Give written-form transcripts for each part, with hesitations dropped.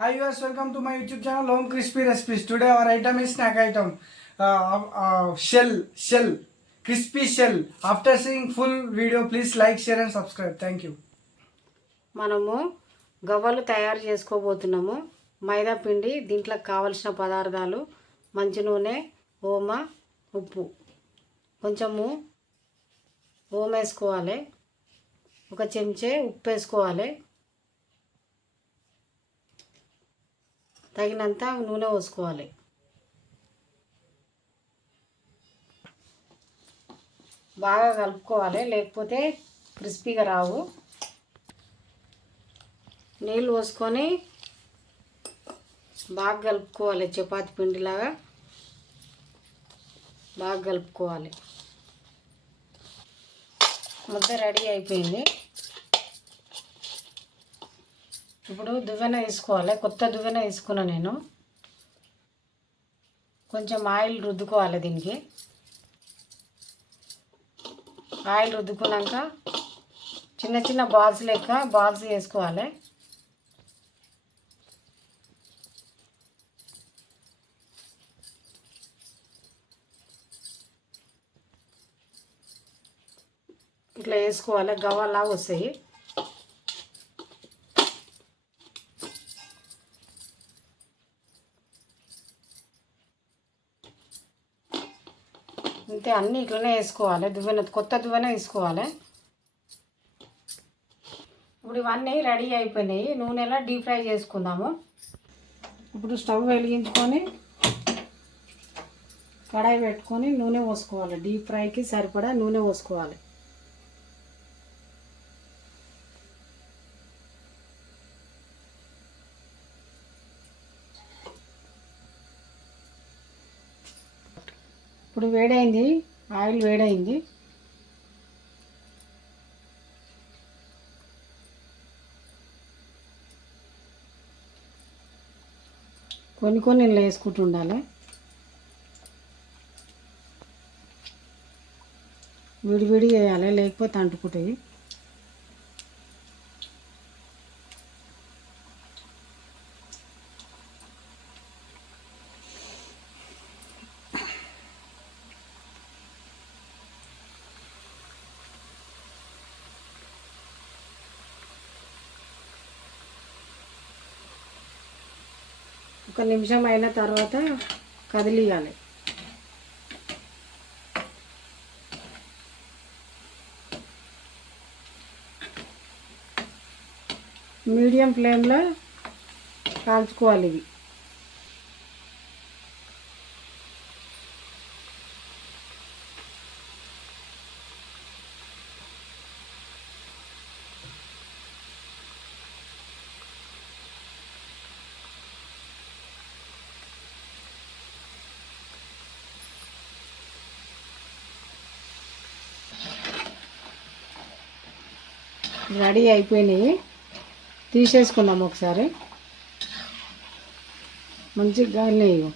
Hi viewers, welcome to my YouTube channel Home Crispy Recipes. Today our item is snack item, shell, crispy shell. After seeing full video, please like, share and subscribe. Thank you. మనము గవ్వలు తయారు చేసుకోబోతున్నాము. మైదా పిండి, దీంట్లో కావలసిన పదార్థాలు మంచి నూనె, ఓమ, ఉప్పు. కొంచెము ఓమ వేసుకోవాలి, ఒక చెంచా ఉప్పు వేసుకోవాలి, తగినంత నూనె పోసుకోవాలి. బాగా కలుపుకోవాలి, లేకపోతే క్రిస్పీగా రావు. నీళ్ళు పోసుకొని బాగా కలుపుకోవాలి, చపాతి పిండిలాగా బాగా కలుపుకోవాలి. ముద్ద రెడీ అయిపోయింది. ఇప్పుడు దువ్వెన తీసుకోవాలి, కొత్త దువ్వెన తీసుకున్నా నేను. కొంచెం ఆయిల్ రుద్దుకోవాలి. దీనికి ఆయిల్ రుద్దుకున్నాక చిన్న చిన్న బాల్స్ లెక్క బాల్స్ వేసుకోవాలి. ఇట్లా వేసుకోవాలి, గవ్వలాగా వస్తాయి. అంతే, అన్నీ ఇట్లనే వేసుకోవాలి. కొత్త దువ్వెన వేసుకోవాలి. ఇప్పుడు ఇవన్నీ రెడీ అయిపోయినాయి. నూనెలో డీప్ ఫ్రై చేసుకుందాము. ఇప్పుడు స్టవ్ వెలిగించుకొని కడాయి పెట్టుకొని నూనె పోసుకోవాలి. డీప్ ఫ్రైకి సరిపడా నూనె పోసుకోవాలి. ఇప్పుడు వేడైంది, ఆయిల్ వేడైంది. కొన్ని కొన్ని వేసుకుంటూ ఉండాలి. విడివిడి వేయాలి, లేకపోతే అంటుకుంటాయి. ఒక నిమిషం అయిన తర్వాత కదిలియాలి. మీడియం ఫ్లేమ్లో కాల్చుకోవాలి ఇవి. రెడీ అయిపోయినాయి, తీసేసుకుందాం ఒకసారి. మంచిగా గాలినాయి.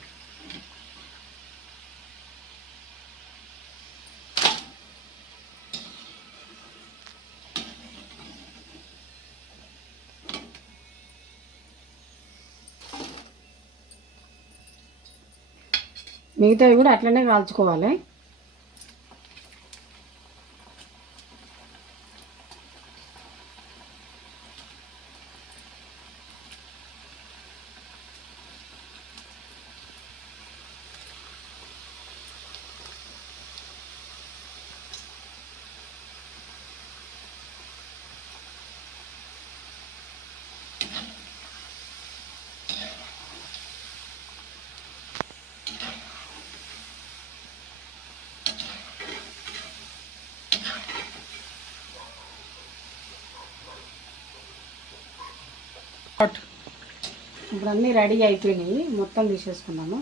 మిగతావి కూడా అట్లనే కాల్చుకోవాలి. ఇప్పుడు అన్నీ రెడీ అయిపోయినాయి, మొత్తం తీసేసుకున్నాము.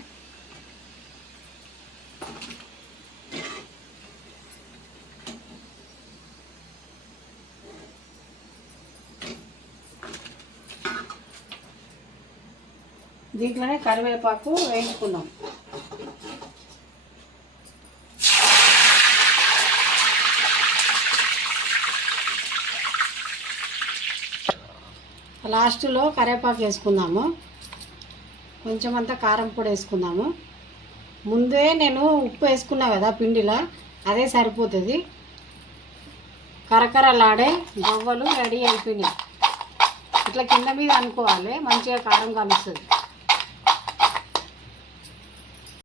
దీంట్లోనే కరివేపాకు వేయించుకుందాం. లాస్ట్లో కరివేపాకు వేసుకుందాము. కొంచెం అంతా కారం పొడి వేసుకుందాము. ముందే నేను ఉప్పు వేసుకున్నా కదా పిండిలో, అదే సరిపోతుంది. కరకరలాడే గవ్వలు రెడీ అయిపోయినాయి. ఇట్లా కింద మీద అనుకోవాలి, మంచిగా కారం కలుస్తుంది.